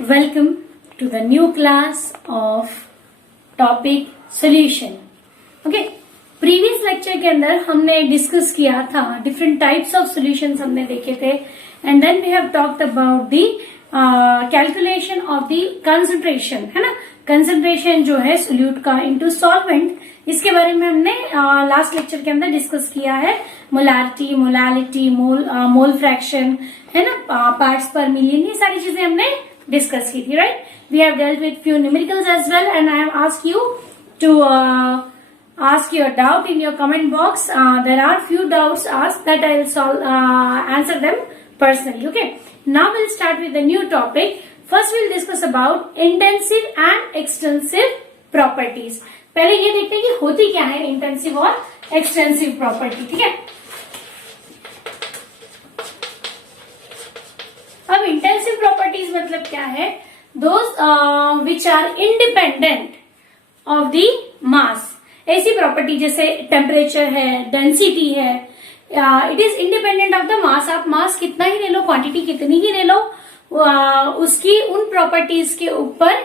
Welcome to the new class of topic solution. Okay, previous lecture के अंदर हमने discuss किया था डिफरेंट टाइप्स ऑफ सॉल्यूशंस हमने देखे थे and then we have talked about the calculation of the concentration, है ना। कंसंट्रेशन जो है सोल्यूट का इनटू सॉल्वेंट, इसके बारे में हमने लास्ट लेक्चर के अंदर डिस्कस किया है। मोलारिटी, मोलालिटी, मोल फ्रैक्शन, है ना, पार्ट्स पर मिलियन, ये सारी चीजें हमने डिस्कस की थी, right. We have dealt with few numericals as well and I have asked you to ask your doubt in your comment box. There are few doubts asked that I will answer them personally. Okay. Now we'll start with the new topic. First we'll discuss about intensive and extensive properties. पहले ये देखते हैं कि होती क्या है intensive और extensive property, ठीक है। अब इंटेंसिव प्रॉपर्टीज मतलब क्या है? Those which are independent of the mass. ऐसी प्रॉपर्टी जैसे टेम्परेचर है, डेंसिटी है, it is independent of the mass. आप मास कितना ही ले लो, क्वांटिटी कितनी ही ले लो, उसकी उन प्रॉपर्टीज के ऊपर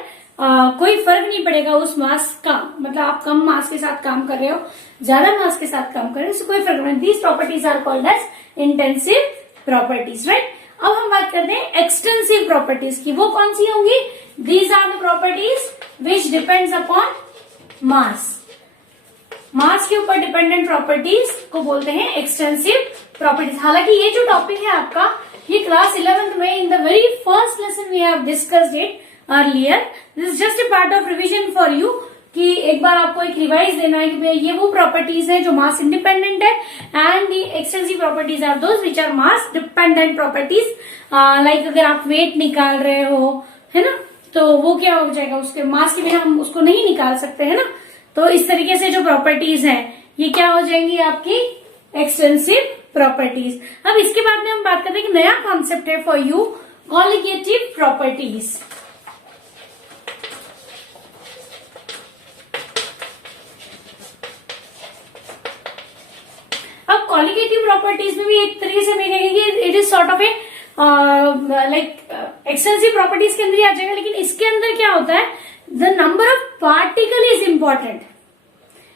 कोई फर्क नहीं पड़ेगा उस मास का। मतलब आप कम मास के साथ काम कर रहे हो, ज्यादा मास के साथ काम कर रहे हो, उससे कोई फर्क नहीं। These properties are called as intensive properties, right. अब हम बात करते हैं एक्सटेंसिव प्रॉपर्टीज की। वो कौन सी होंगी? These are the properties which depends upon mass. Mass के ऊपर डिपेंडेंट प्रॉपर्टीज को बोलते हैं एक्सटेंसिव प्रॉपर्टीज। हालांकि ये जो टॉपिक है आपका, ये क्लास 11th में in the very first lesson we have discussed it earlier. This is just a part of revision for you कि एक बार आपको एक रिवाइज देना है कि भैया ये वो प्रॉपर्टीज है जो मास इंडिपेंडेंट है and the extensive properties are those which are mass dependent properties. Like अगर आप वेट निकाल रहे हो, है ना, तो वो क्या हो जाएगा, उसके मास के बिना हम उसको नहीं निकाल सकते, है ना। तो इस तरीके से जो प्रॉपर्टीज हैं ये क्या हो जाएंगी आपकी एक्सटेंसिव प्रॉपर्टीज। अब इसके बाद में हम बात करते हैं कि नया कॉन्सेप्ट है फॉर यू, कॉलिगेटिव प्रॉपर्टीज। अब कॉलिगेटिव प्रॉपर्टीज में भी एक तरीके से मैं कहेंगे it is sort of A like extensive properties के अंदर ही आ जाएगा, लेकिन इसके अंदर क्या होता है, the number of particle is important.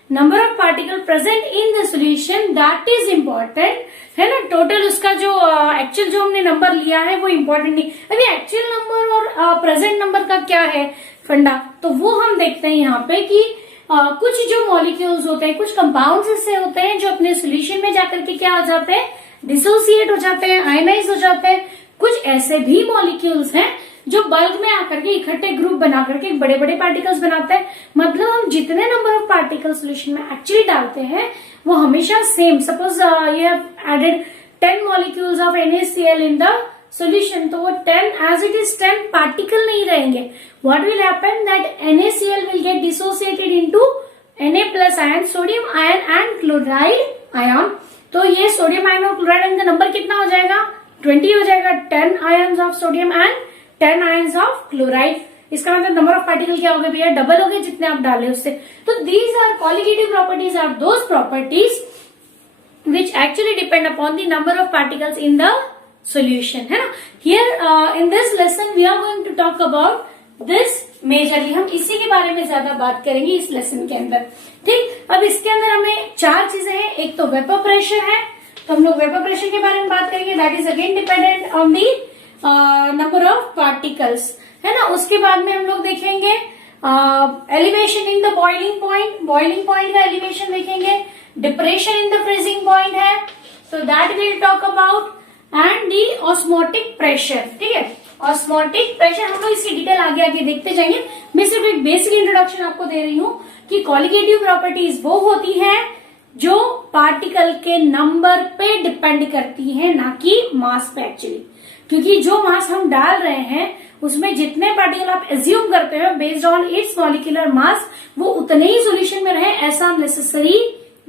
Number of particle present in the solution that is important, है ना। टोटल उसका जो एक्चुअल जो हमने नंबर लिया है वो इम्पोर्टेंट नहीं। अभी एक्चुअल नंबर और प्रेजेंट नंबर का क्या है फंडा, तो वो हम देखते हैं यहाँ पे कि कुछ जो मॉलिक्यूल्स होते हैं, कुछ कंपाउंड्स ऐसे होते हैं जो अपने सोल्यूशन में जाकर के क्या हो जाते हैं, डिसोसिएट हो जाते हैं, आयनाइज हो जाते हैं। कुछ ऐसे भी मॉलिक्यूल्स हैं जो बल्क में आकर के इकट्ठे ग्रुप बना करके बड़े बड़े पार्टिकल्स बनाते हैं। मतलब हम जितने नंबर ऑफ पार्टिकल सोल्यूशन में एक्चुअली डालते हैं वो हमेशा same. Suppose you have added 10 molecules of NaCl in the solution, तो वो 10 एज इट इज 10 पार्टिकल नहीं रहेंगे। What will happen that NaCl will get dissociated into Na+ ion, sodium ion and chloride ion. तो ये sodium ion और chloride ion का number कितना हो जाएगा, 20 हो जाएगा। 10 ions of sodium and 10 ions of chloride. इसका मतलब नंबर ऑफ पार्टिकल क्या हो गए भैया, डबल हो गए जितने आप डाले उससे। तो these are colligative properties are those properties which actually depend upon the number of particles in the solution, है ना। Here in this lesson we are going to talk about this majorly. हम इसी के बारे में ज्यादा बात करेंगे इस लेसन के अंदर, ठीक। अब इसके अंदर हमें 4 चीजें हैं। एक तो वेपर प्रेशर है, तो हम लोग वेपर प्रेशर के बारे में बात करेंगे, that is again dependent on the number of particles, है ना। उसके बाद में हम लोग देखेंगे elevation in the boiling point, boiling point का एलिवेशन देखेंगे। Depression in the freezing point है, तो that will talk about, and the osmotic pressure, ठीक है। ऑस्मोटिक प्रेशर हम लोग इसकी डिटेल आगे आगे देखते जाएंगे। मैं सिर्फ एक बेसिक इंट्रोडक्शन आपको दे रही हूँ कि कॉलिगेटिव प्रॉपर्टीज वो होती है जो पार्टिकल के नंबर पे डिपेंड करती है, ना कि मास पे एक्चुअली। क्योंकि जो मास हम डाल रहे हैं उसमें जितने पार्टिकल आप एज्यूम करते हो based on it's molecular mass, वो उतने ही सोल्यूशन में रहे ऐसा नेसेसरी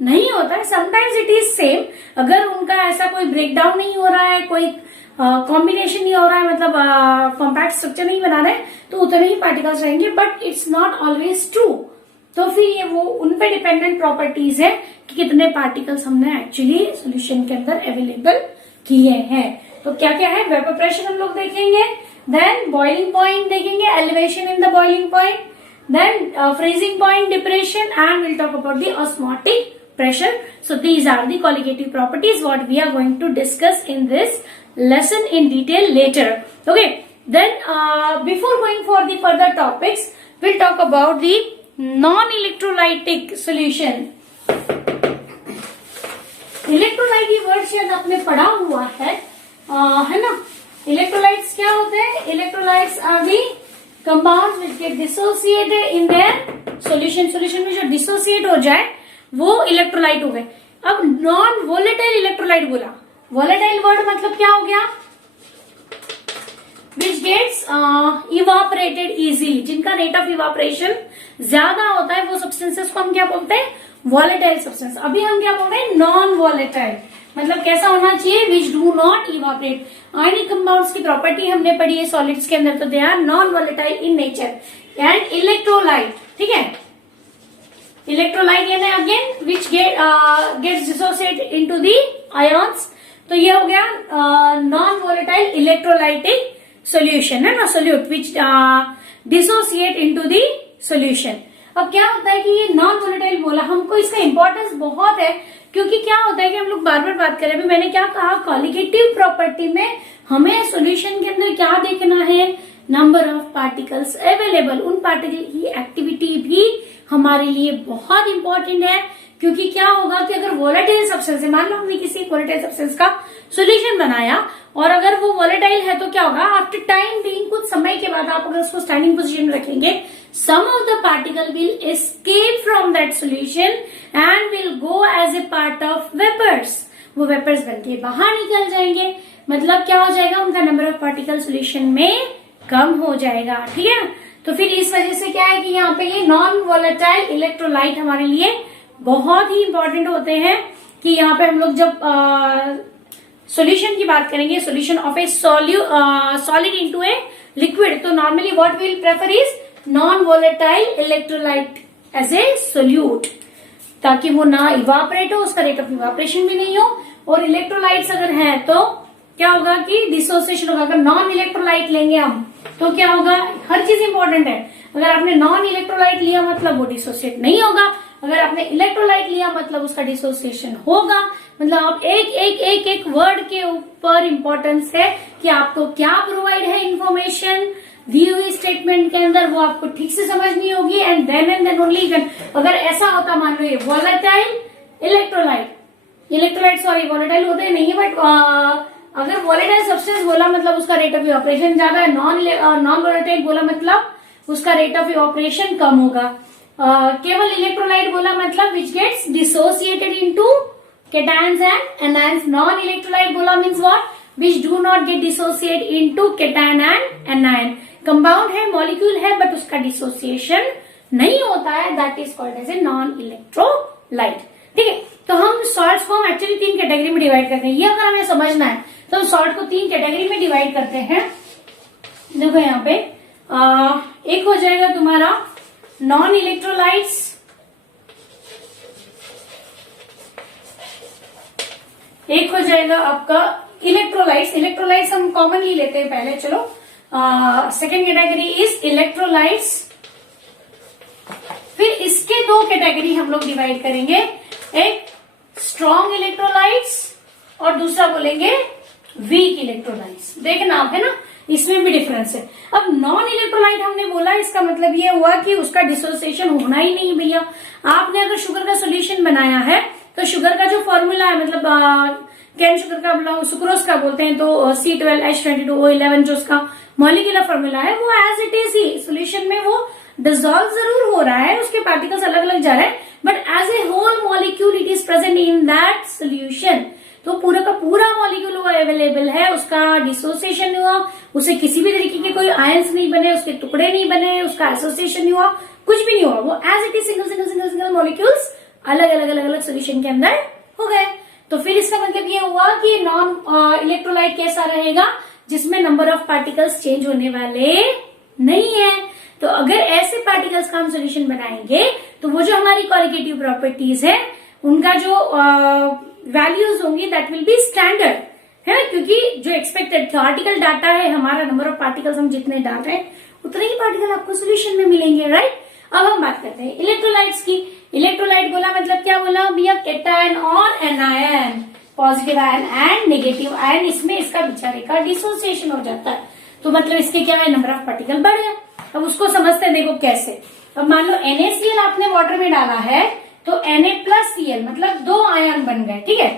नहीं होता है। Sometimes it is same. अगर उनका ऐसा कोई ब्रेकडाउन नहीं हो रहा है, कोई कॉम्बिनेशन नहीं हो रहा है, मतलब कॉम्पैक्ट स्ट्रक्चर नहीं बना रहे, तो उतने ही पार्टिकल्स रहेंगे, but it's not always true. तो फिर ये वो उन पे डिपेंडेंट प्रॉपर्टीज है कि कितने पार्टिकल्स हमने एक्चुअली सोल्यूशन के अंदर अवेलेबल किए हैं। तो क्या क्या है, वेपर प्रेशर हम लोग देखेंगे, देन बॉइलिंग पॉइंट देखेंगे, elevation in the boiling point, then freezing point, depression, and we'll talk about the osmotic pressure. So these are the colligative properties what we are going to discuss in this lesson in detail later. Okay, then before going for the further topics, we'll talk about the non-electrolytic solution. Electrolyte ये word शायद आपने पढ़ा हुआ है ना. Electrolytes क्या होते हैं? Electrolytes are the compounds which get dissociated in their solution. Solution में जो डिसोसिएट हो जाए वो इलेक्ट्रोलाइट हो गए. अब नॉन वोलेटाइल इलेक्ट्रोलाइट बोला. वोलेटाइल वर्ड मतलब क्या हो गया? विच गेट्स इवापोरेटेड इजीली, जिनका रेट ऑफ इवापोरेशन ज्यादा होता है वो सब्सटेंसेस को हम क्या बोलते हैं? Volatile substance. अभी हम क्या बोल रहे हैं? Non volatile. मतलब कैसा होना चाहिए? Which do not evaporate. Ionic compounds की प्रॉपर्टी हमने पढ़ी है सॉलिड्स के अंदर, तो they are non volatile in nature. And electrolyte, ठीक है, इलेक्ट्रोलाइट यानी again which gets dissociate into the ions. तो ये हो गया नॉन वॉलेटाइल इलेक्ट्रोलाइटिक सोल्यूशन है ना, solute which dissociate into the solution. अब क्या होता है कि ये नॉन वोलेटाइल बोला, हमको इसका इंपॉर्टेंस बहुत है क्योंकि क्या होता है कि हम लोग बार बार बात करें. अभी मैंने क्या कहा? कॉलिगेटिव प्रॉपर्टी में हमें सॉल्यूशन के अंदर क्या देखना है? Number of particles available. उन पार्टिकल की एक्टिविटी भी हमारे लिए बहुत इंपॉर्टेंट है क्योंकि क्या होगा कि अगर वोलेटाइल सब्सटेंस है, मान लो हमने किसी वोलेटाइल सब्सटेंस का सॉल्यूशन बनाया और अगर वो वोलेटाइल है तो क्या होगा? आफ्टर टाइम बीइंग, कुछ समय के बाद आप अगर उसको स्टैंडिंग पोजीशन में रखेंगे, some of the particle will escape from that solution and will go as a part of vapors. वो वेपर्स बनके बाहर निकल जाएंगे. मतलब क्या हो जाएगा? उनका नंबर ऑफ पार्टिकल सोल्यूशन में कम हो जाएगा. ठीक है. तो फिर इस वजह से क्या है कि यहाँ पे ये नॉन वोलेटाइल इलेक्ट्रोलाइट हमारे लिए बहुत ही इंपॉर्टेंट होते हैं कि यहाँ पे हम लोग जब सॉल्यूशन की बात करेंगे, solution of a solid into a liquid, तो normally what we will prefer is non volatile electrolyte as a solute, ताकि वो ना इवापोरेट हो, उसका रेट ऑफ इवापोरेशन भी नहीं हो. और इलेक्ट्रोलाइट्स अगर हैं तो क्या होगा कि डिसोसिएशन होगा. अगर नॉन इलेक्ट्रोलाइट लेंगे हम तो क्या होगा? हर चीज इंपॉर्टेंट है. अगर आपने नॉन इलेक्ट्रोलाइट लिया मतलब वो डिसोसिएट नहीं होगा. अगर आपने इलेक्ट्रोलाइट लिया मतलब उसका डिसोसिएशन होगा. मतलब आप एक वर्ड के ऊपर इंपॉर्टेंस है कि आपको क्या प्रोवाइड है इंफॉर्मेशन दी हुई स्टेटमेंट के अंदर, वो आपको ठीक से समझनी होगी. एंड देन ओनली अगर ऐसा होता, मान लो ये वोलेटाइल इलेक्ट्रोलाइट सॉरी वोलेटाइल होते नहीं, बट अगर वोलेटाइल सब्सटेंस बोला मतलब उसका रेट ऑफ इवापोरेशन ज्यादा है. नॉन वोलेटाइल बोला मतलब उसका रेट ऑफ इवापोरेशन कम होगा. केवल इलेक्ट्रोलाइट बोला मतलब which gets dissociated into cations and anions. Non electrolyte बोला means what? Which do not get dissociate into cation and anion. Compound है, मॉलिक्यूल है, बट उसका डिसोसिएशन नहीं होता है. That is called as a non electrolyte. ठीक है. तो हम सॉल्ट्स को हम एक्चुअली 3 कैटेगरी में डिवाइड करते हैं. ये अगर हमें समझना है तो हम सॉल्ट को 3 कैटेगरी में डिवाइड करते हैं. देखो यहाँ पे एक हो जाएगा तुम्हारा नॉन इलेक्ट्रोलाइट्स, एक हो जाएगा आपका इलेक्ट्रोलाइट्स. इलेक्ट्रोलाइट्स हम कॉमनली लेते हैं पहले. चलो सेकेंड कैटेगरी इज इलेक्ट्रोलाइट्स. फिर इसके 2 कैटेगरी हम लोग डिवाइड करेंगे. एक स्ट्रॉन्ग इलेक्ट्रोलाइट्स और दूसरा बोलेंगे वीक इलेक्ट्रोलाइट्स. देखना आप, है ना, इसमें भी डिफरेंस है. अब नॉन इलेक्ट्रोलाइट हमने बोला, इसका मतलब ये हुआ कि उसका डिसोसिएशन होना ही नहीं भैया. आपने अगर शुगर का सोल्यूशन बनाया है तो शुगर का जो फॉर्मूला है, मतलब कैन शुगर का सुक्रोज का बोलते हैं, तो C12H22O11 जो उसका मॉलिक्यूलर फॉर्मूला है वो एज इट इज ही सोल्यूशन में वो डिसॉल्व जरूर हो रहा है, उसके पार्टिकल्स अलग अलग जा रहे हैं, but as a whole molecule it is present in that solution. तो पूरा का पूरा मॉलिक्यूल वो अवेलेबल है, उसका डिसोसिएशन नहीं हुआ, उसे किसी भी तरीके के कोई आयंस नहीं बने, उसके टुकड़े नहीं बने, उसका एसोसिएशन नहीं हुआ, कुछ भी नहीं हुआ. वो as it is single molecules अलग अलग सोल्यूशन के अंदर हो गए. तो फिर इसका मतलब ये हुआ कि नॉन इलेक्ट्रोलाइट कैसा रहेगा? जिसमें नंबर ऑफ पार्टिकल्स चेंज होने वाले नहीं है. तो अगर ऐसे पार्टिकल्स का हम सोल्यूशन बनाएंगे तो वो जो हमारी कॉलिगेटिव प्रॉपर्टीज है उनका जो वैल्यूज होंगी दैट विल बी स्टैंडर्ड. है ना, क्योंकि जो एक्सपेक्टेड थ्योरेटिकल डाटा है हमारा, नंबर ऑफ पार्टिकल्स हम जितने डाल रहे हैं उतने ही पार्टिकल आपको सोल्यूशन में मिलेंगे, राइट। अब हम बात करते हैं इलेक्ट्रोलाइट्स की। इलेक्ट्रोलाइट बोला मतलब क्या बोला भैया, कैटायन और anion, positive ion and negative ion, इसमें इसका बेचारे का डिसोसिएशन हो जाता है, तो मतलब इसके क्या है, नंबर ऑफ पार्टिकल बढ़ गया। अब उसको समझते हैं, देखो कैसे। अब मान लो NaCl आपने वाटर में डाला है तो Na+Cl मतलब 2 आयन बन गए, ठीक है।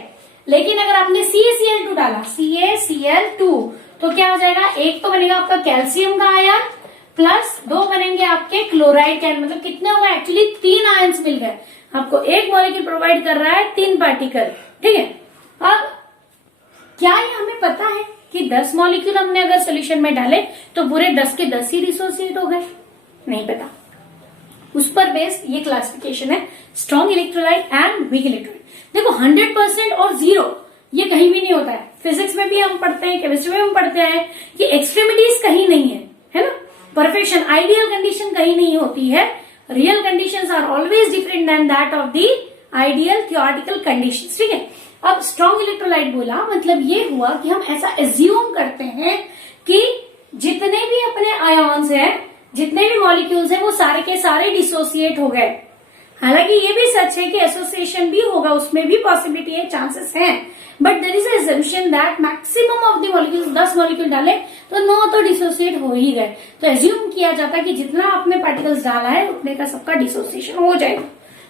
लेकिन अगर आपने CaCl2 डाला, CaCl2, तो क्या हो जाएगा, एक तो बनेगा आपका कैल्शियम का आयन प्लस 2 बनेंगे आपके क्लोराइड के आयन, मतलब कितने हुए, एक्चुअली 3 आयन्स मिल गए आपको। एक मॉलिक्यूल प्रोवाइड कर रहा है 3 पार्टिकल, ठीक है। अब क्या ये हमें पता है कि 10 मॉलिक्यूल हमने अगर सोल्यूशन में डाले तो पूरे 10 के 10 ही डिसोसिएट हो गए? नहीं पता। उस पर बेस्ड ये क्लासिफिकेशन है strong electrolyte and weak electrolyte. देखो 100% और 0 ये कहीं भी नहीं होता है। फिजिक्स में भी हम पढ़ते हैं, केमिस्ट्री में हम पढ़ते हैं कि एक्सट्रीमिटीज कहीं नहीं है ना। परफेक्शन, आइडियल कंडीशन कहीं नहीं होती है। Real conditions are always different than that of the ideal theoretical conditions, ठीक है। अब स्ट्रॉन्ग इलेक्ट्रोलाइट बोला मतलब ये हुआ कि हम ऐसा एज्यूम करते हैं कि जितने भी अपने आयॉन्स हैं, जितने भी मॉलिक्यूल्स हैं, वो सारे के सारे डिसोसिएट हो गए। हालांकि ये भी सच है कि एसोसिएशन भी होगा, उसमें भी पॉसिबिलिटी है, चांसेस हैं, but there is assumption that maximum of the molecules, 10 molecule डाले तो 9 तो डिसोसिएट हो ही गए। तो एज्यूम किया जाता है कि जितना आपने पार्टिकल्स डाला है उतने का सबका डिसोसिएशन हो जाएगा।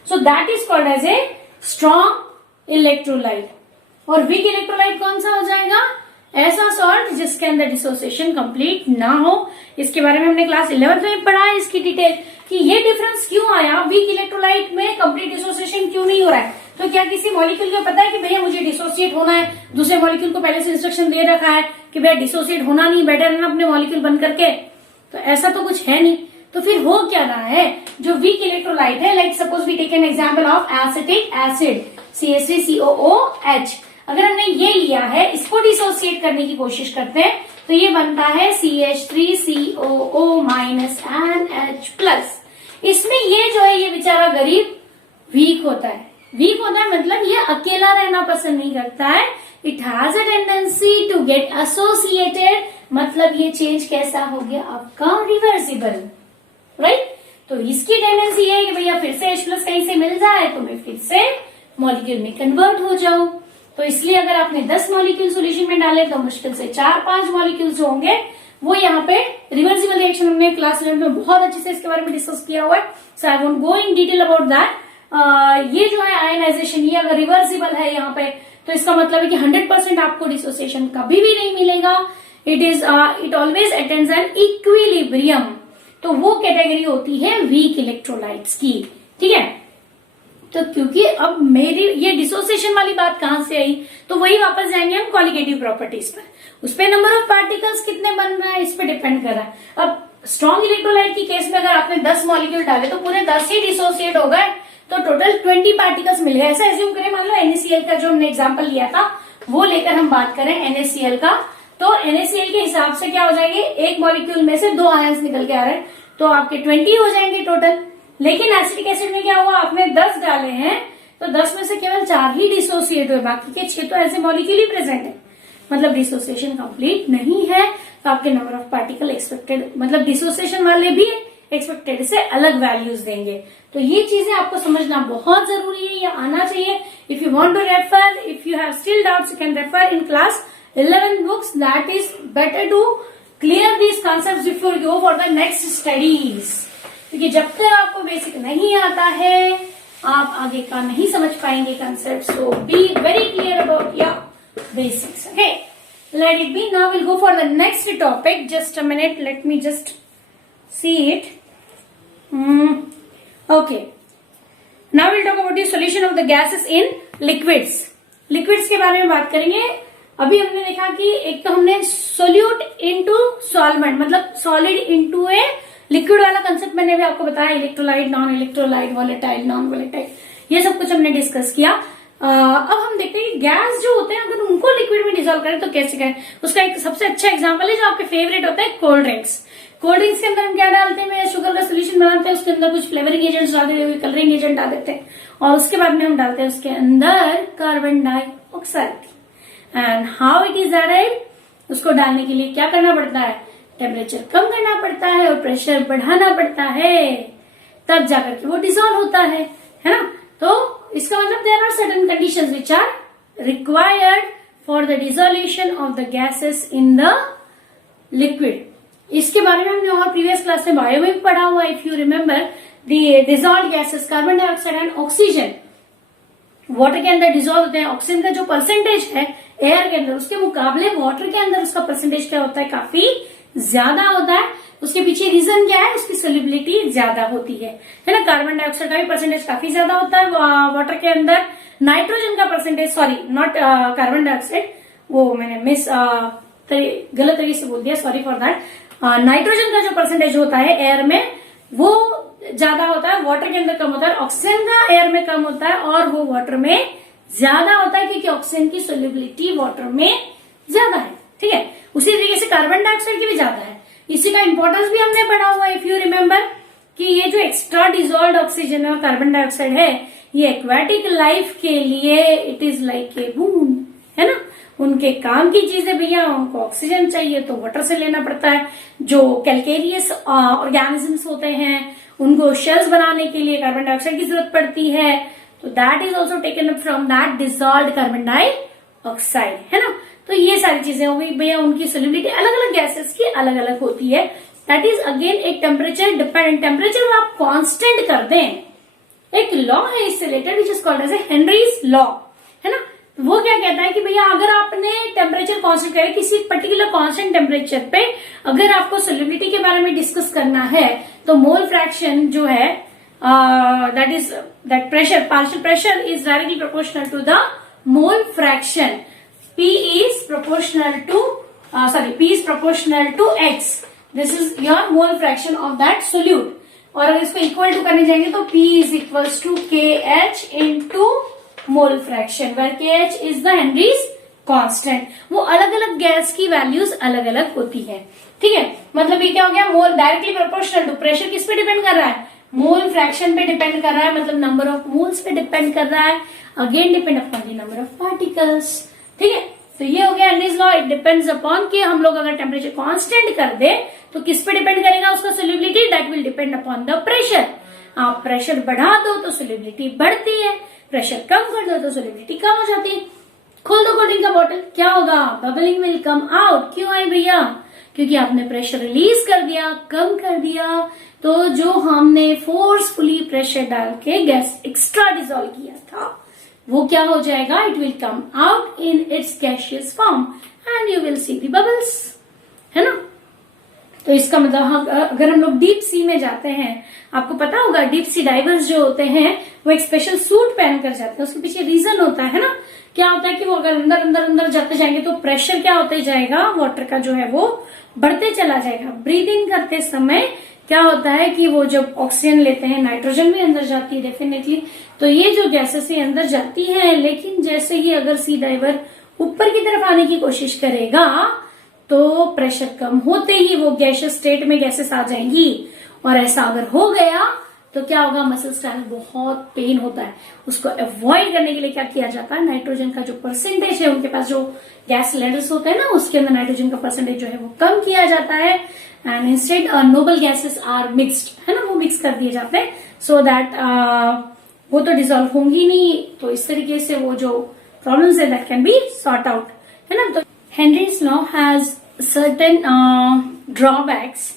So that is called as a strong electrolyte. और वीक इलेक्ट्रोलाइट कौन सा हो जाएगा, ऐसा सॉल्ट जिसके अंदर डिसोसिएशन कंप्लीट ना हो। इसके बारे में हमने क्लास 11th में पढ़ा है इसकी डिटेल कि ये डिफरेंस क्यों आया, वीक इलेक्ट्रोलाइट में कंप्लीट डिसोसिएशन क्यों नहीं हो रहा है। तो क्या किसी मॉलिक्यूल को पता है कि भैया मुझे डिसोसिएट होना है, दूसरे मॉलिक्यूल को पहले से इंस्ट्रक्शन दे रखा है कि भैया डिसोसिएट होना नहीं, बेटर है ना अपने मॉलिक्यूल बन करके, तो ऐसा तो कुछ है नहीं। तो फिर हो क्या रहा है, जो वीक इलेक्ट्रोलाइट है, like suppose we take an example of acetic acid CH3COOH, अगर हमने ये लिया है, इसको डिसोसिएट करने की कोशिश करते हैं तो ये बनता है CH3COO- NH+। इसमें ये जो है, ये बेचारा गरीब वीक होता है। वीक होता है मतलब ये अकेला रहना पसंद नहीं करता है। It has a tendency to get associated, मतलब ये चेंज कैसा हो गया आपका, रिवर्सिबल, राइट। तो इसकी टेंडेंसी है कि भैया फिर से H+ कहीं से मिल जाए तो मैं फिर से मॉलिक्यूल में कन्वर्ट हो जाऊं। तो इसलिए अगर आपने 10 मॉलिक्यूल सोल्यूशन में डाले तो मुश्किल से 4-5 मॉलिक्यूल जो होंगे वो यहाँ पे रिवर्सिबल रिएक्शन, हमने क्लास 11 में बहुत अच्छे से इसके बारे में डिस्कस किया हुआ है, so I won't go in detail about that. ये जो है आयनाइजेशन, ये अगर रिवर्सिबल है यहाँ पे तो इसका मतलब है कि 100% आपको डिसोसिएशन कभी भी नहीं मिलेगा। It always attains an equilibrium. तो वो कैटेगरी होती है वीक इलेक्ट्रोलाइट्स की, ठीक है। तो क्योंकि अब मेरी ये डिसोसिएशन वाली बात कहां से आई, तो वही वापस जाएंगे हम क्वालिटेटिव प्रॉपर्टीज पर। उस पे नंबर ऑफ पार्टिकल्स कितने बन रहा है इस पे डिपेंड कर रहा है। अब स्ट्रॉन्ग इलेक्ट्रोलाइट की केस में अगर आपने 10 मॉलिक्यूल डाले तो पूरे 10 ही डिसोसिएट हो गए, तो टोटल 20 पार्टिकल्स मिल गए। ऐसा एज्यूम करें, मान लो NaCl का जो हमने एग्जाम्पल लिया था वो लेकर हम बात करें NaCl का, तो NaCl के हिसाब से क्या हो जाएंगे, एक मॉलिक्यूल में से 2 आयंस निकल के आ रहे हैं तो आपके 20 हो जाएंगे टोटल। लेकिन एसिटिक एसिड में क्या हुआ, आपने 10 डाले हैं तो 10 में से केवल 4 ही डिसोसिएट हुए, बाकी के 6 तो ऐसे मॉलिक्यूल ही प्रेजेंट है, मतलब डिसोसिएशन कंप्लीट नहीं है। तो आपके नंबर ऑफ पार्टिकल एक्सपेक्टेड, मतलब डिसोसिएशन वाले भी एक्सपेक्टेड से अलग वैल्यूज देंगे। तो ये चीजें आपको समझना बहुत जरूरी है, या आना चाहिए। If you want to refer, if you have still doubts, you can refer in class 11 books. That is better to clear these concepts before you go for the next studies, क्योंकि जब तक आपको बेसिक नहीं आता है आप आगे का नहीं समझ पाएंगे concept. So be very clear about your basics. Okay, let it be. Now will go for the next topic. Just a minute, let me just see it. Okay, now will talk about the solution of the gases in liquids. Liquids के बारे में बात करेंगे। अभी हमने देखा कि एक तो हमने सोल्यूट इनटू सॉल्वेंट, मतलब सॉलिड इनटू ए लिक्विड वाला कंसेप्ट मैंने भी आपको बताया, electrolyte, non electrolyte, volatile, non volatile, ये सब कुछ हमने डिस्कस किया। अब हम देखते हैं कि गैस जो होते हैं अगर उनको लिक्विड में डिसॉल्व करें तो कैसे करें। उसका एक सबसे अच्छा एग्जांपल है जो आपके फेवरेट होता है, कोल्ड ड्रिंक्स। कोल्ड ड्रिंक्स के अंदर हम क्या डालते हैं, शुगर का सोल्यूशन बनाते हैं, उसके अंदर कुछ फ्लेवरिंग एजेंट्स डाल देते हैं, कलरिंग एजेंट डाल देते हैं, और उसके बाद में हम डालते हैं उसके अंदर carbon dioxide. And how it is added, उसको डालने के लिए क्या करना पड़ता है, टेम्परेचर कम करना पड़ता है और प्रेशर बढ़ाना पड़ता है, तब जाकर के वो डिसॉल्व होता है ना। तो इसका मतलब there are certain conditions which are required for the dissolution of the gases in the liquid. इसके बारे में हमने और प्रीवियस क्लास में बायो में भी पढ़ा हुआ, if you remember, the dissolved gases carbon dioxide and oxygen water के अंदर डिसॉल्व होते हैं। ऑक्सीजन का जो परसेंटेज है एयर के अंदर, उसके मुकाबले वाटर के अंदर उसका परसेंटेज क्या होता है, काफी ज्यादा होता है। उसके पीछे रीजन क्या है, उसकी सोल्युबिलिटी ज्यादा होती है ना। कार्बन डाइऑक्साइड का भी परसेंटेज काफी ज्यादा होता है वाटर के अंदर। नाइट्रोजन का percentage, sorry not carbon dioxide, वो मैंने गलत तरीके से बोल दिया, सॉरी फॉर दैट। नाइट्रोजन का जो परसेंटेज होता है एयर में वो ज्यादा होता है, वाटर के अंदर कम होता है। ऑक्सीजन का एयर में कम होता है और वो वाटर में ज्यादा होता है, क्योंकि ऑक्सीजन की सोल्युबिलिटी वाटर में ज्यादा है। ठीक है, उसी तरीके से कार्बन डाइऑक्साइड की भी ज्यादा है। इसी का इंपॉर्टेंस भी हमने पढ़ा हुआ है, इफ यू रिमेम्बर, कि ये जो एक्स्ट्रा डिसॉल्व्ड ऑक्सीजन और कार्बन डाइऑक्साइड है, ये एक्वाटिक लाइफ के लिए इट इज लाइक ए बून, है ना। उनके काम की चीजें भैया, उनको ऑक्सीजन चाहिए तो वाटर से लेना पड़ता है। जो कैल्केरियस ऑर्गेनिजम्स होते हैं उनको शेल्स बनाने के लिए कार्बन डाइऑक्साइड की जरूरत पड़ती है, तो that is also taken up from that dissolved carbon dioxide, है ना। तो ये सारी चीजें हो गई भैया, उनकी सोल्युबिलिटी अलग अलग गैसेस की अलग अलग होती है। दैट इज अगेन एक टेम्परेचर डिपेंडेंट। टेम्परेचर आप कांस्टेंट कर दें, एक लॉ है इससे related which is called as Henry's law, है ना। वो क्या कहता है कि भैया अगर आपने टेम्परेचर कांस्टेंट करे, किसी पर्टिकुलर कांस्टेंट टेम्परेचर पे अगर आपको सोल्युबिलिटी के बारे में डिस्कस करना है, तो मोल फ्रैक्शन जो है that pressure, partial pressure is directly proportional to the mole fraction. P is proportional to X. This is your mole fraction of that solute. और अगर इसको इक्वल टू करने जाएंगे तो P is equals to KH into mole fraction, where KH is the Henry's constant. वो अलग अलग gas की वैल्यूज अलग अलग होती है। ठीक है, मतलब ये क्या हो गया, मोल डायरेक्टली प्रोपोर्शनल टू प्रेशर किस पे डिपेंड कर रहा है, मोल फ्रैक्शन पे डिपेंड कर रहा है, मतलब नंबर ऑफ मोल्स पे डिपेंड कर रहा है, again depend upon the number of particles. ठीक है, तो ये हो गया Henry's law. It depends upon कि हम लोग अगर टेम्परेचर कांस्टेंट कर दे तो किस पे डिपेंड करेगा उसका solubility, that will depend upon the pressure. आप प्रेशर बढ़ा दो तो सोल्युबिलिटी बढ़ती है, प्रेशर कम कर दो तो सोल्युबिलिटी कम हो जाती है। खोल दो कोल्ड ड्रिंक का बॉटल, क्या होगा, बबलिंग विल कम आउट। क्यों आई भैया, क्योंकि आपने प्रेशर रिलीज कर दिया, कम कर दिया, तो जो हमने फोर्सफुली प्रेशर डाल के गैस एक्स्ट्रा डिसॉल्व किया था वो क्या हो जाएगा, it will come out in its gaseous form and you will see the bubbles, है ना। तो इसका मतलब अगर हम लोग डीप सी में जाते हैं, आपको पता होगा डीप सी डाइवर्स जो होते हैं वो एक स्पेशल सूट पहन कर जाते हैं। उसके पीछे रीजन होता है ना, क्या होता है कि वो अगर अंदर अंदर अंदर जाते जाएंगे तो प्रेशर क्या होते जाएगा, वाटर का जो है वो बढ़ते चला जाएगा। ब्रीदिंग करते समय क्या होता है कि वो जब ऑक्सीजन लेते हैं, नाइट्रोजन भी अंदर जाती है डेफिनेटली, तो ये जो गैसेस है अंदर जाती है, लेकिन जैसे ही अगर सी डाइवर ऊपर की तरफ आने की कोशिश करेगा तो प्रेशर कम होते ही वो गैसियस स्टेट में गैसेस आ जाएंगी। और ऐसा अगर हो गया तो क्या होगा, मसल्स का बहुत पेन होता है। उसको अवॉइड करने के लिए क्या किया जाता है, नाइट्रोजन का जो परसेंटेज है, उनके पास जो गैस सिलेंडर्स होते हैं ना, उसके अंदर नाइट्रोजन का परसेंटेज जो है वो कम किया जाता है and instead noble gases are mixed, है ना, वो मिक्स कर दिए जाते हैं सो दैट वो तो डिसॉल्व होंगी नहीं, तो इस तरीके से वो जो प्रॉब्लम्स है that can be sort out, है ना। तो Henry's law has certain drawbacks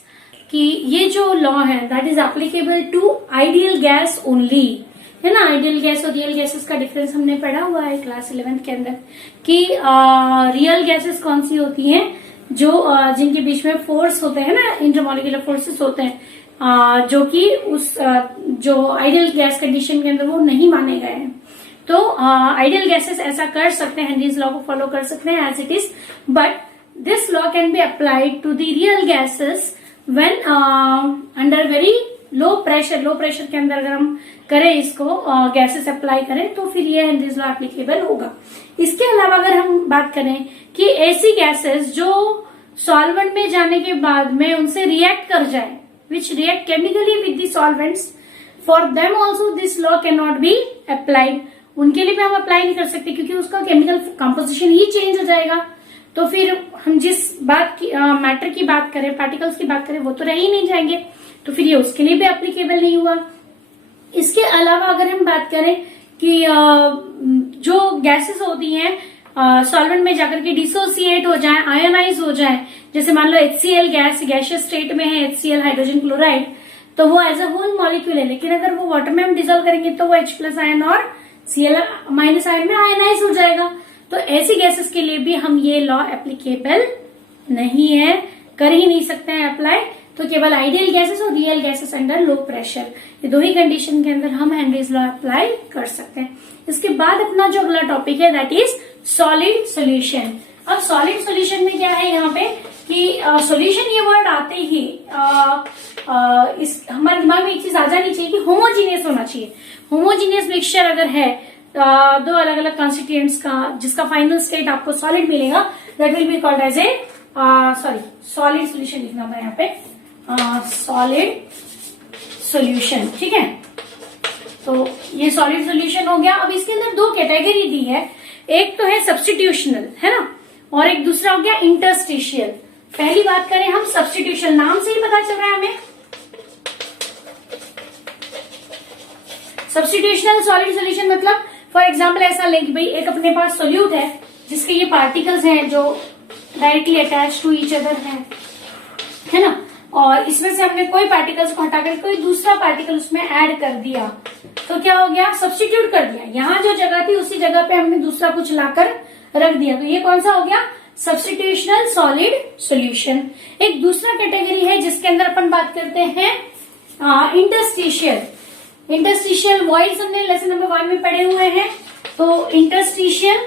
कि ये जो लॉ है that is applicable to ideal gas only, है ना। आइडियल गैस और रियल गैसेस का डिफरेंस हमने पढ़ा हुआ है क्लास 11 के अंदर कि रियल गैसेस कौन सी होती हैं, जो जिनके बीच में फोर्स होते हैं ना, इंटरमॉलिक्यूलर फोर्सेस होते हैं, जो कि उस जो आइडियल गैस कंडीशन के अंदर वो नहीं माने गए हैं। तो आइडियल गैसेस ऐसा कर सकते हैं, हेनरीज लॉ को फॉलो कर सकते हैं as it is, but this law can be applied to the real gases when under very low pressure के अंदर अगर हम करें इसको, गैसेस अप्लाई करें तो फिर ये हेनरीज लॉ एप्लीकेबल होगा। इसके अलावा अगर हम बात करें कि ऐसी गैसेस जो सॉल्वेंट में जाने के बाद में उनसे रिएक्ट कर जाए, विच react chemically with the solvents, for them also this law can not be applied. उनके लिए भी हम अप्लाई नहीं कर सकते क्योंकि उसका केमिकल कंपोजिशन ही चेंज हो जाएगा। तो फिर हम जिस बात की मैटर की बात करें, पार्टिकल्स की बात करें, वो तो रह ही नहीं जाएंगे, तो फिर ये उसके लिए भी एप्लीकेबल नहीं हुआ। इसके अलावा अगर हम बात करें कि जो गैसेस होती हैं सॉल्वेंट में जाकर के डिसोसिएट हो जाए, आयोनाइज हो जाए, जैसे मान लो HCl गैस गैसियस स्टेट में है, HCl हाइड्रोजन क्लोराइड, तो वो एज अ होल मॉलिक्यूल है, लेकिन अगर वो वाटर में हम डिजोल्व करेंगे तो वो H+ आयन और Cl- आयन में आयनाइज हो जाएगा। तो ऐसी गैसेस के लिए भी हम ये लॉ एप्लीकेबल नहीं है, कर ही नहीं सकते हैं अप्लाई। तो केवल आइडियल गैसेस और real gases under low pressure, ये दो ही कंडीशन के अंदर हम हेनरीज लॉ अप्लाई कर सकते हैं। इसके बाद अपना जो अगला टॉपिक है दैट इज सॉलिड सोल्यूशन। अब सॉलिड सोल्यूशन में क्या है यहाँ पे कि सोल्यूशन ये वर्ड आते ही इस हमारे दिमाग में एक चीज आ जानी चाहिए कि होमोजीनियस होना चाहिए। होमोजीनियस मिक्सचर अगर है दो अलग अलग कॉन्स्टिट्यूएंट्स का, जिसका फाइनल स्टेट आपको सॉलिड मिलेगा, that will be called as a solid solution लिखना था यहाँ पे, सॉलिड सोल्यूशन। ठीक है, तो ये सॉलिड सोल्यूशन हो गया। अब इसके अंदर दो कैटेगरी दी है, एक तो है सब्स्टिट्यूशनल, है ना, और एक दूसरा हो गया इंटरस्टिशियल। पहली बात करें हम सब्स्टिट्यूशनल, नाम से ही पता चल रहा है हमें। सब्स्टिट्यूशनल सॉलिड सोल्यूशन मतलब फॉर एग्जाम्पल ऐसा लें कि भाई एक अपने पास सोल्यूट है जिसके ये पार्टिकल्स हैं जो directly attach to each other है ना, और इसमें से हमने कोई पार्टिकल्स को हटाकर कोई दूसरा पार्टिकल उसमें ऐड कर दिया, तो क्या हो गया, सब्स्टिट्यूट कर दिया। यहाँ जो जगह थी उसी जगह पे हमने दूसरा कुछ लाकर रख दिया, तो ये कौन सा हो गया, सब्स्टिट्यूशनल सॉलिड सोल्यूशन। एक दूसरा कैटेगरी है जिसके अंदर अपन बात करते हैं इंटरस्टिशियल। इंटरस्टिशियल वॉइड्स हमने लेसन नंबर 1 में पढ़े हुए हैं। तो इंटरस्टिशियल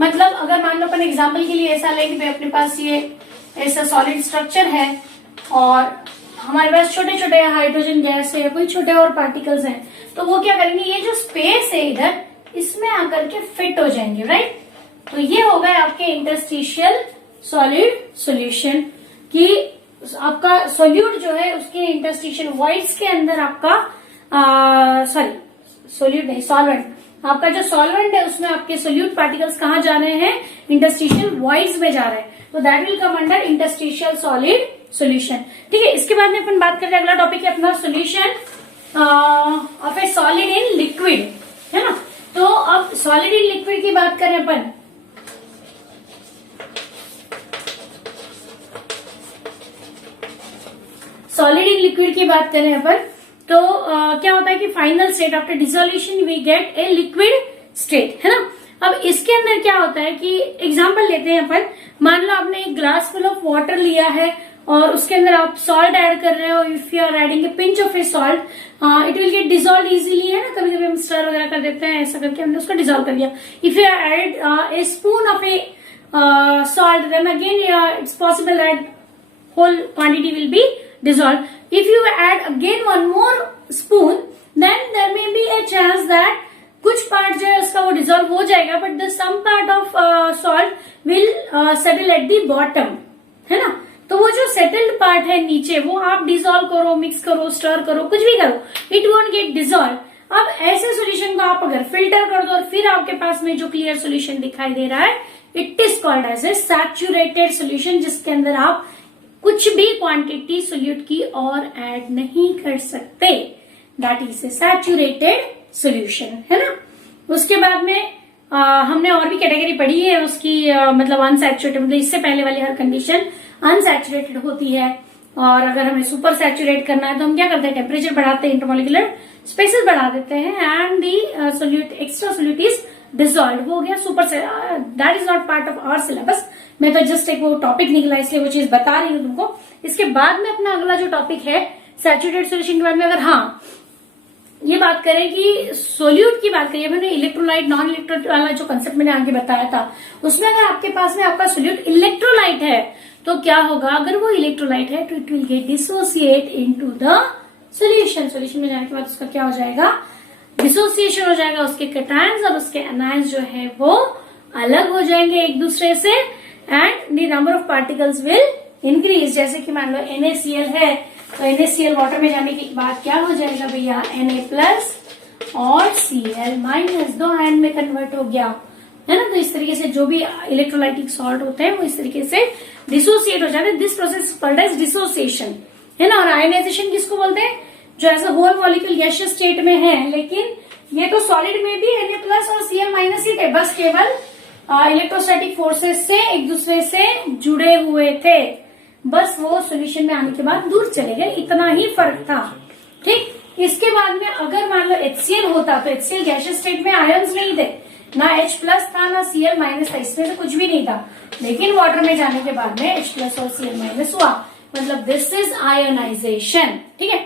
मतलब अगर मान लो अपन एग्जाम्पल के लिए ऐसा लें कि अपने पास ये ऐसा सॉलिड स्ट्रक्चर है और हमारे पास छोटे छोटे हाइड्रोजन गैस है या कोई छोटे और पार्टिकल्स हैं, तो वो क्या करेंगे, ये जो स्पेस है इधर इसमें आकर के फिट हो जाएंगे, राइट। तो ये हो गए आपके इंटरस्टिशियल सॉलिड सोल्यूशन कि आपका सोल्यूट जो है उसके इंटरस्टिशियल वॉइड्स के अंदर आपका सोल्यूट नहीं सॉल्वेंट, आपका जो सॉल्वेंट है उसमें आपके सोल्यूट पार्टिकल्स कहाँ जा रहे हैं, इंटरस्टिशियल वॉइड्स में जा रहे हैं, तो that will come under interstitial solid solution. ठीक है, इसके बाद में अपन बात करते हैं, अगला टॉपिक है अपना solution of a solid in liquid, है ना। तो अब सॉलिड इन लिक्विड की बात करें अपन, सॉलिड इन लिक्विड की बात करें अपन, तो क्या होता है कि final state after dissolution we get a liquid state, है ना। अब इसके अंदर क्या होता है कि एग्जांपल लेते हैं अपन, मान लो आपने एक ग्लास फुल ऑफ वाटर लिया है और उसके अंदर आप सॉल्ट ऐड कर रहे हो, if you are adding a pinch of a salt it will get dissolve easily, है ना। कभी कभी हम स्टर वगैरह कर देते हैं, ऐसा करके हमने उसको डिजोल्व कर दिया। If you add a spoon of a salt then again it's possible that whole quantity will be dissolved. If you add again one more spoon, then there may be a chance that कुछ part जो है उसका वो dissolve हो जाएगा, but the some part of salt will settle at the bottom, है ना। तो वो जो सेटल्ड पार्ट है नीचे वो आप डिजोल्व करो, मिक्स करो, स्टर करो, कुछ भी करो, इट वोंट गेट डिजोल्व। अब ऐसे सोल्यूशन को आप अगर फिल्टर कर दो और फिर आपके पास में जो क्लियर सोल्यूशन दिखाई दे रहा है, it is called as a saturated solution, जिसके अंदर आप कुछ भी क्वांटिटी सोल्यूट की और ऐड नहीं कर सकते, that is a saturated solution, है ना। उसके बाद में हमने और भी कैटेगरी पढ़ी है उसकी, मतलब अनसैचुरेटेड, मतलब इससे पहले वाली हर कंडीशन अनसैचुरेटेड होती है, और अगर हमें सुपर सैचुरेट करना है तो हम क्या करते हैं, टेम्परेचर बढ़ाते हैं, इंटरमोलिकुलर स्पेसेस बढ़ा देते हैं, and the solute extra solute is dissolve, हो गया super. That is not part of our syllabus, मैं तो जस्ट एक वो टॉपिक निकला इसलिए वो चीज बता रही हूँ तुमको। इसके बाद में अपना अगला जो टॉपिक है सैचुरेटेड सोल्यूशन के बाद में, अगर हाँ ये बात करें कि सोल्यूट की बात करिए, मैंने इलेक्ट्रोलाइट नॉन इलेक्ट्रोलाइट वाला जो कंसेप्ट मैंने आगे बताया था, उसमें अगर आपके पास में आपका सोल्यूट इलेक्ट्रोलाइट है तो क्या होगा, अगर वो इलेक्ट्रोलाइट है तो it will gate dissociate into the solution. Solution में जाने के बाद उसका क्या हो जाएगा, डिसोसिएशन हो जाएगा, उसके कैटायंस और उसके एनायंस जो है वो अलग हो जाएंगे एक दूसरे से, and the number of particles will increase. जैसे कि मान लो NaCl है तो NaCl वाटर में जाने के बाद क्या हो जाएगा भैया, Na+ और Cl-, दो आयन में कन्वर्ट हो गया, है ना। तो इस तरीके से जो भी इलेक्ट्रोलाइटिक सॉल्ट होते हैं वो इस तरीके से डिसोसिएट हो जाते हैं। This process called as dissociation, है ना। और आयनाइजेशन किसको बोलते हैं, जो ऐसा होल मॉलिक्यूल गैसियस स्टेट में है, लेकिन ये तो सॉलिड में भी Na+ और Cl- ही थे, बस केवल इलेक्ट्रोस्टैटिक फोर्सेस से एक दूसरे से जुड़े हुए थे, बस वो सॉल्यूशन में आने के बाद दूर चले गए, इतना ही फर्क था। ठीक, इसके बाद में अगर मान लो HCl होता तो HCl गैसियस स्टेट में आयन्स नहीं थे, ना H+ था ना Cl- था, इसमें से कुछ भी नहीं था, लेकिन वाटर में जाने के बाद में H+ और Cl- हुआ, मतलब दिस इज आयोनाइजेशन। ठीक है,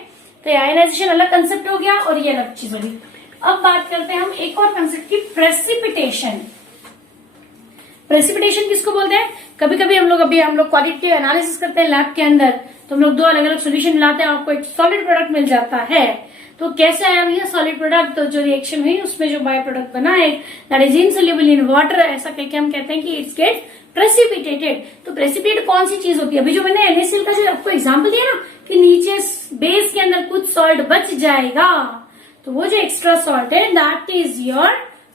तो आयोनाइजेशन अलग कंसेप्ट हो गया और ये अलग चीज होगी। अब बात करते हैं हम एक और कंसेप्ट की, प्रेसिपिटेशन। प्रेसिपिटेशन किसको बोलते हैं, कभी कभी हम लोग क्वालिटी एनालिसिस करते हैं लैब के अंदर, तो हम लोग दो अलग अलग सोल्यूशन मिलाते हैं, आपको एक सॉलिड प्रोडक्ट मिल जाता है। तो कैसे आया भैया सॉलिड प्रोडक्ट, तो जो रिएक्शन हुई उसमें जो बाय प्रोडक्ट बना है that is insoluble in water, ऐसा करके हम कहते हैं कि इट्स गेट प्रेसिपिटेटेड। तो प्रेसिपिटेट कौन सी चीज होती है, अभी जो मैंने NaCl का जो आपको एग्जाम्पल दिया ना कि नीचे बेस के अंदर कुछ सॉल्ट बच जाएगा, तो वो जो एक्स्ट्रा सॉल्ट है दैट इज योर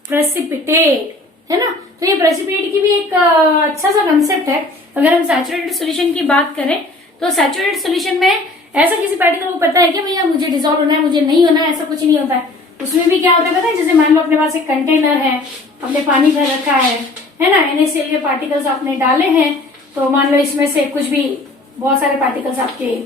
प्रेसिपिटेट, है ना। तो ये प्रेसिपिटेट की भी एक अच्छा सा कंसेप्ट है। अगर हम सैचुरेटेड सोल्यूशन की बात करें तो सैचुरेटेड सोल्यूशन में ऐसा किसी पार्टिकल को पता है कि भैया मुझे डिसॉल्व होना है, मुझे नहीं होना है, ऐसा कुछ नहीं होता है। उसमें भी क्या होता है पता है, जैसे मान लो अपने पास एक कंटेनर है, आपने पानी भर रखा है ना, NaCl के पार्टिकल्स आपने डाले हैं, तो मान लो इसमें से कुछ भी बहुत सारे पार्टिकल्स आपके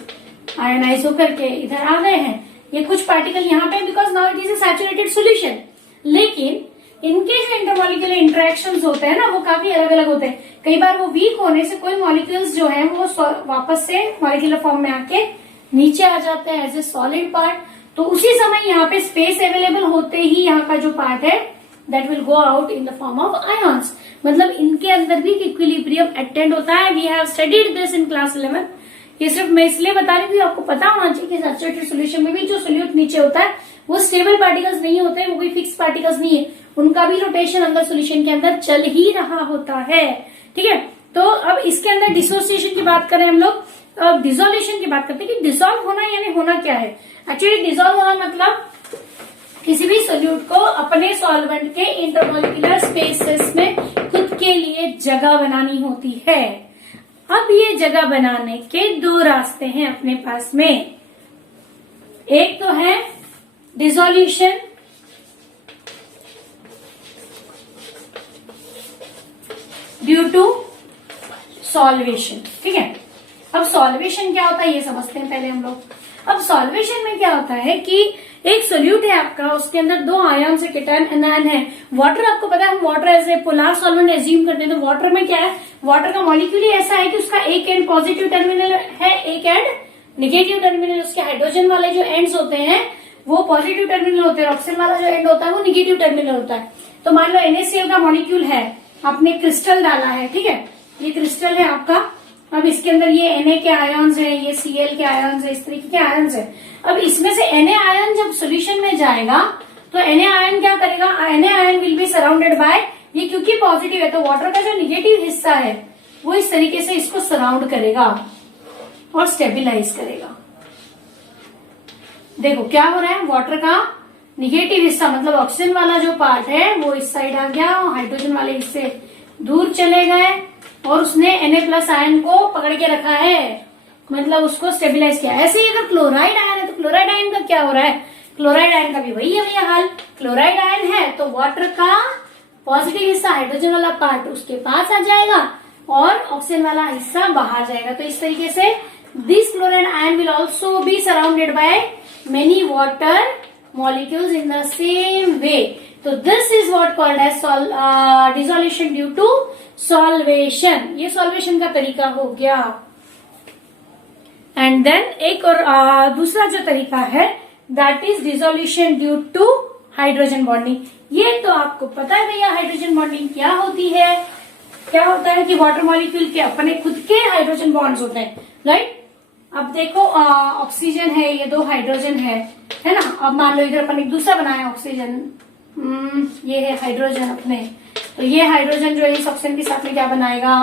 आयनाइज होकर के इधर आ गए हैं, ये कुछ पार्टिकल यहाँ पे because now it is a saturated solution, लेकिन इनके जो इंटरमॉलिक्यूलर इंटरेक्शंस होते हैं ना वो काफी अलग अलग होते हैं। कई बार वो वीक होने से कोई मॉलिक्यूल्स जो है वो वापस से मॉलिक्यूलर फॉर्म में आके नीचे आ जाते हैं एज ए सॉलिड पार्ट, तो उसी समय यहाँ पे स्पेस अवेलेबल होते ही यहाँ का जो पार्ट है that will go out in the form of ions, मतलब इनके अंदर भी इक्विलिब्रियम अटेंड होता है। We have studied this in class 11। ये सिर्फ मैं इसलिए बता रही हूँ, आपको पता होना चाहिए कि सैचुरेटेड सोल्यूशन में भी जो सोल्यूट नीचे होता है वो स्टेबल पार्टिकल्स नहीं होते हैं, वो कोई फिक्स पार्टिकल्स नहीं है, उनका भी रोटेशन अंदर सोल्यूशन के अंदर चल ही रहा होता है। ठीक है, तो अब इसके अंदर डिसोसिएशन की बात करें हम लोग, अब डिसोल्यूशन की बात करते हैं कि डिसॉल्व होना यानी होना क्या है। एक्चुअली डिसॉल्व होना मतलब किसी भी सोल्यूट को अपने सॉल्वेंट के इंटरमॉलिक्यूलर स्पेसेस में खुद के लिए जगह बनानी होती है। अब ये जगह बनाने के दो रास्ते हैं अपने पास में, एक तो है डिसोल्यूशन, ड्यू टू सॉल्वेशन। ठीक है, अब सॉल्वेशन क्या होता है ये समझते हैं पहले हम लोग। अब सॉल्वेशन में क्या होता है कि एक सोल्यूट है आपका, उसके अंदर दो आयन से केटायन एनायन है। वाटर आपको पता है हम water as a polar solvent assume करते हैं, तो वाटर में क्या है, वाटर का मॉलिक्यूल ही ऐसा है कि उसका एक एंड पॉजिटिव टर्मिनल है, एक एंड निगेटिव टर्मिनल। उसके हाइड्रोजन वाले जो एंड्स होते हैं वो पॉजिटिव टर्मिनल होते हैं, ऑक्सीजन वाला जो एंड होता है वो निगेटिव टर्मिनल होता है। तो मान लो NaCl का मॉलिक्यूल है, आपने क्रिस्टल डाला है, ठीक है, ये क्रिस्टल है आपका। अब इसके अंदर ये Na के आयन्स है, ये Cl के आयन्स है, इस तरीके के आयन्स है। अब इसमें से Na आयन जब सोल्यूशन में जाएगा तो Na आयन क्या करेगा, Na ion will be surrounded by, ये क्योंकि पॉजिटिव है तो वाटर का जो निगेटिव हिस्सा है वो इस तरीके से इसको सराउंड करेगा और स्टेबिलाईज करेगा। देखो क्या हो रहा है, वाटर का निगेटिव हिस्सा मतलब ऑक्सीजन वाला जो पार्ट है वो इस साइड आ गया, हाइड्रोजन वाले हिस्से दूर चले गए और उसने Na+ आयन को पकड़ के रखा है, मतलब उसको स्टेबिलाईज किया। ऐसे ही अगर क्लोराइड आयन है तो क्लोराइड आयन का क्या हो रहा है, क्लोराइड आयन का भी वही है भैया हाल। क्लोराइड आयन है तो वाटर का पॉजिटिव हिस्सा हाइड्रोजन वाला पार्ट उसके पास आ जाएगा और ऑक्सीजन वाला हिस्सा बाहर जाएगा। तो इस तरीके से this chloride ion will also be surrounded by many water molecules in the same way. So this is what called as dissolution due to solvation. ये solvation का तरीका हो गया। And then एक और दूसरा जो तरीका है that is dissolution due to hydrogen bonding. ये तो आपको पता है भैया हाइड्रोजन बॉन्डिंग क्या होती है। क्या होता है कि वाटर मॉलिक्यूल के अपने खुद के हाइड्रोजन बॉन्ड्स होते हैं, राइट। अब देखो ऑक्सीजन है, ये दो हाइड्रोजन है ना। अब मान लो इधर अपन एक दूसरा बनाया ऑक्सीजन, ये है हाइड्रोजन अपने, तो ये हाइड्रोजन जो है इस ऑक्सीजन के साथ में क्या बनाएगा,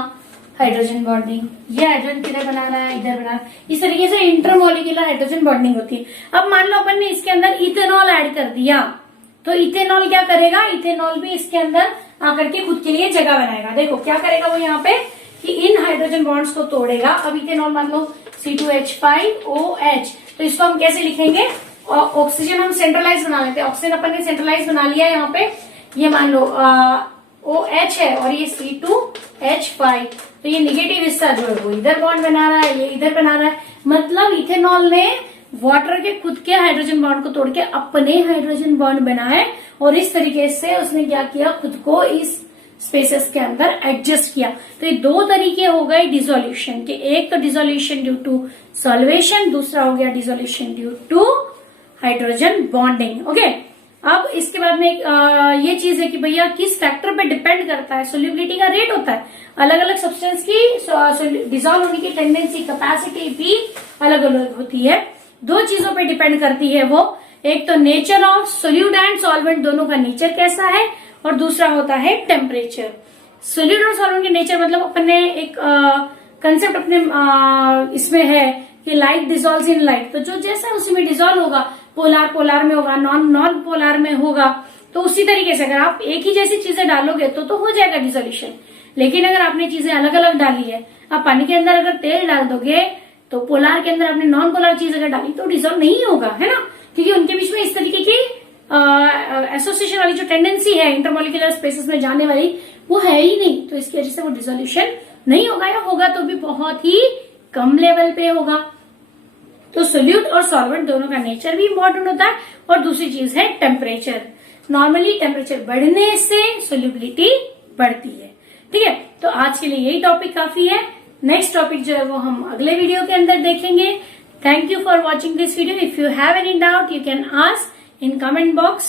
हाइड्रोजन बॉन्डिंग। ये हाइड्रोजन किधर बना रहा है, इधर बना रहा है। इस तरीके से इंटरमोलिकुलर हाइड्रोजन बॉन्डिंग होती है। अब मान लो अपन ने इसके अंदर इथेनॉल ऐड कर दिया, तो इथेनॉल क्या करेगा, इथेनॉल भी इसके अंदर आकर के खुद के लिए जगह बनाएगा। देखो क्या करेगा वो यहाँ पे कि इन हाइड्रोजन बॉन्ड्स को तोड़ेगा। अब इथेनॉल मान लो C2H5OH, तो इसको हम कैसे लिखेंगे, ऑक्सीजन हम सेंट्रलाइज बना लेते हैं। ऑक्सीजन अपन ने सेंट्रलाइज बना लिया है यहाँ पे, ये मान लो OH है और ये C2H5, तो ये निगेटिव हिस्सा जो है वो इधर बॉन्ड बना रहा है, ये इधर बना रहा है। मतलब इथेनॉल ने वाटर के खुद के हाइड्रोजन बॉन्ड को तोड़ के अपने हाइड्रोजन बॉन्ड बनाए और इस तरीके से उसने क्या किया, खुद को इस स्पेसेस के अंदर एडजस्ट किया। तो ये दो तरीके हो गए डिसोल्यूशन के, एक तो डिसोल्यूशन ड्यू टू सॉल्वेशन, दूसरा हो गया dissolution due to hydrogen bonding. Okay, अब इसके बाद में ये चीज है कि भैया किस फैक्टर पे डिपेंड करता है, सोल्यूबिलिटी का रेट होता है। अलग अलग सब्सटेंस की डिसॉल्व होने की टेंडेंसी, कैपेसिटी भी अलग अलग होती है। दो चीजों पे डिपेंड करती है वो, एक तो nature of solute and solvent, दोनों का नेचर कैसा है, और दूसरा होता है टेम्परेचर। सोल्यूट और सॉल्वेंट के नेचर मतलब अपन ने एक कंसेप्ट अपने इसमें है कि लाइट डिसॉल्व्स इन लाइट, तो जो जैसा उसी में डिसॉल्व होगा, पोलार पोलार में होगा, नॉन पोलार में होगा। तो उसी तरीके से अगर आप एक ही जैसी चीजें डालोगे तो हो जाएगा डिसोल्यूशन। लेकिन अगर आपने चीजें अलग अलग डाली है, आप पानी के अंदर अगर तेल डाल दोगे तो पोलार के अंदर आपने नॉन पोलार चीज अगर डाली तो डिसॉल्व नहीं होगा, है ना, क्योंकि उनके बीच में इस तरीके की एसोसिएशन वाली जो टेंडेंसी है इंटरमोलिकुलर स्पेसेस में जाने वाली, वो है ही नहीं। तो इसकी वजह से वो डिसोल्यूशन नहीं होगा, या होगा तो भी बहुत ही कम लेवल पे होगा। तो सोल्यूट और सॉल्वेंट दोनों का नेचर भी इंपॉर्टेंट होता है। और दूसरी चीज है टेम्परेचर। नॉर्मली टेम्परेचर बढ़ने से सोल्यूबिलिटी बढ़ती है। ठीक है, तो आज के लिए यही टॉपिक काफी है। नेक्स्ट टॉपिक जो है वो हम अगले वीडियो के अंदर देखेंगे। Thank you for watching this video. If you have any doubt you can ask in comment box.